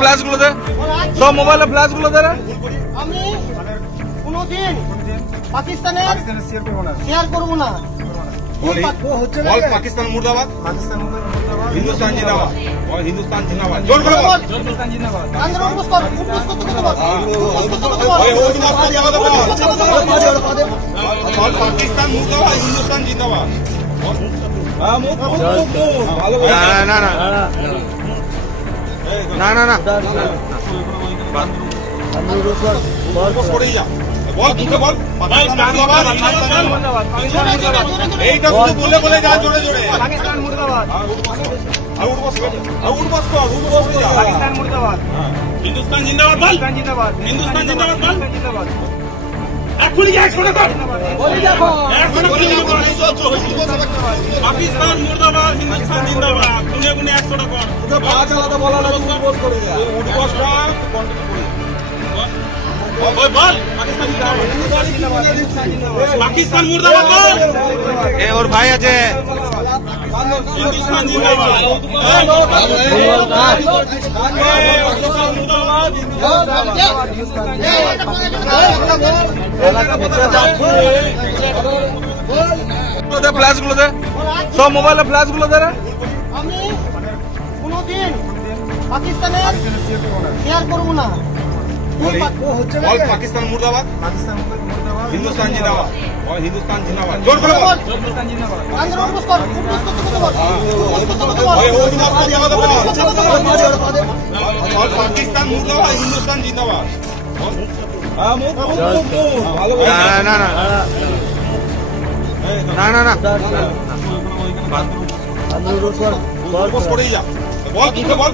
Flash গুলো দে, সব মোবাইলে ফ্ল্যাশ গুলো দে। আমি কোনদিন পাকিস্তানের শেয়ার করবো না। পাকিস্তান মুর্দাবাদ, হিন্দুস্তান জিন্দাবাদ, হিন্দুস্তান জিন্দাবাদ, জোর করে বল হিন্দুস্তান জিন্দাবাদ। আন্দোলন করতে পাকিস্তান মুর্দাবাদ, হিন্দুস্তান জিন্দাবাদ। না না না না না এইটা শুধু বলে বলে যা জোরে জোরে পাকিস্তান মুর্দাবাদ, পাকিস্তান মুর্দাবাদ, হিন্দুস্তান জিন্দাবাদ বল, হিন্দুস্তান জিন্দাবাদ বল, এখনই একশোটা কর, পাকিস্তান মুর্দাবাদ, হিন্দুস্তান জিন্দাবাদ, গুনে গুনে 100টা কর। পাকিস্তান মুর্দাবাদ বল, ওর ভাই আছে হিন্দুস্তান জিন্দাবাদ, ফ্ল্যাশ গুলো দে, সব মোবাইলে ফ্ল্যাশ গুলো দে। আমি কোনদিন পাকিস্তানের শেয়ার করবো না। পাকিস্তান মুর্দাবাদ, হিন্দুস্তান জিন্দাবাদ, হিন্দুস্তান জিন্দাবাদ, জোর করে বল হিন্দুস্তান জিন্দাবাদ। আন্দোলন পাকিস্তান মুর্দাবাদ, হিন্দুস্তান জিন্দাবাদ। না না না না না করেই যা বল, বল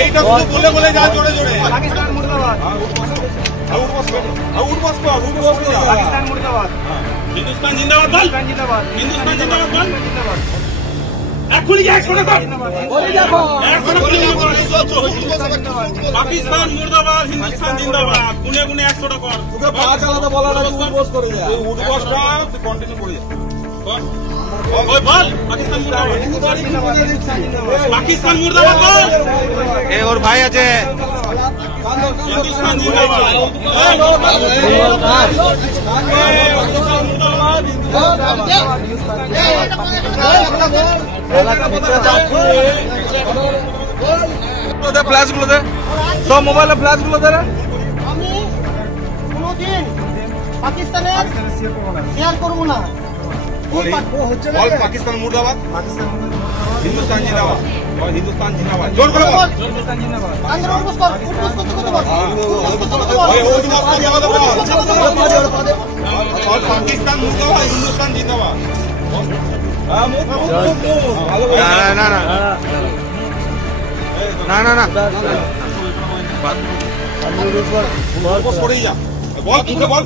এইটা শুধু বলে বলে যা জোরে জোরে পাকিস্তান মুর্দাবাদ, পাকিস্তান মুর্দাবাদ, হিন্দুস্তান জিন্দাবাদ বল, হিন্দুস্তান জিন্দাবাদ বল, এখনই 100টা কর, পাকিস্তান মুর্দাবাদ, হিন্দুস্তান জিন্দাবাদ, গুনে গুনে 100টা কর। কন্টিনিউ করে বল পাকিস্তান মুর্দাবাদ বল, ওর ভাই আছে হিন্দুস্তান জিন্দাবাদ, ফ্ল্যাশ গুলো দে, সব মোবাইলে ফ্ল্যাশ গুলো দে। আমি কোনদিন পাকিস্তানের শেয়ার করবো না। পাকিস্তান মুর্দাবাদ, হিন্দুস্তান জিন্দাবাদ, হিন্দুস্তান জিন্দাবাদ, জোর করে বল হিন্দুস্তান জিন্দাবাদ। আন্দোলন পাকিস্তান মুর্দাবাদ, হিন্দুস্তান জিন্দাবাদ। না না না না না করেই যা বল, বল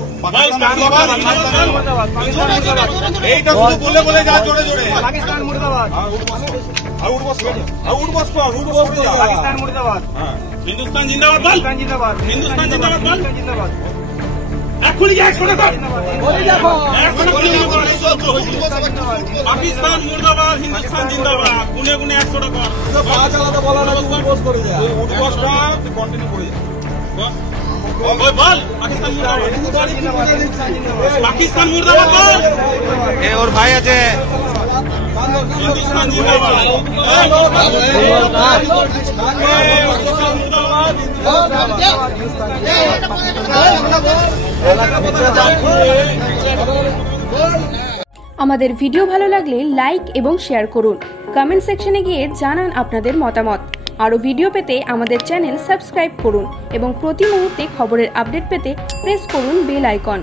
এইটা শুধু বলে বলে যা জোরে জোরে পাকিস্তান মুর্দাবাদ, পাকিস্তান মুর্দাবাদ, হিন্দুস্তান জিন্দাবাদ বল, হিন্দুস্তান জিন্দাবাদ বল, এখনই 100টা কর, পাকিস্তান মুর্দাবাদ, হিন্দুস্তান জিন্দাবাদ, গুনে গুনে 100টা কর। কন্টিনিউ করে বল পাকিস্তান মুর্দাবাদ বল, ওর ভাই আছে হিন্দুস্তান জিন্দাবাদ, আমাদের ভিডিও ভালো লাগলে লাইক এবং শেয়ার করুন। কমেন্ট সেকশনে গিয়ে জানান আপনাদের মতামত। আরও ভিডিও পেতে আমাদের চ্যানেল সাবস্ক্রাইব করুন এবং প্রতি মুহূর্তে খবরের আপডেট পেতে প্রেস করুন বেল আইকন।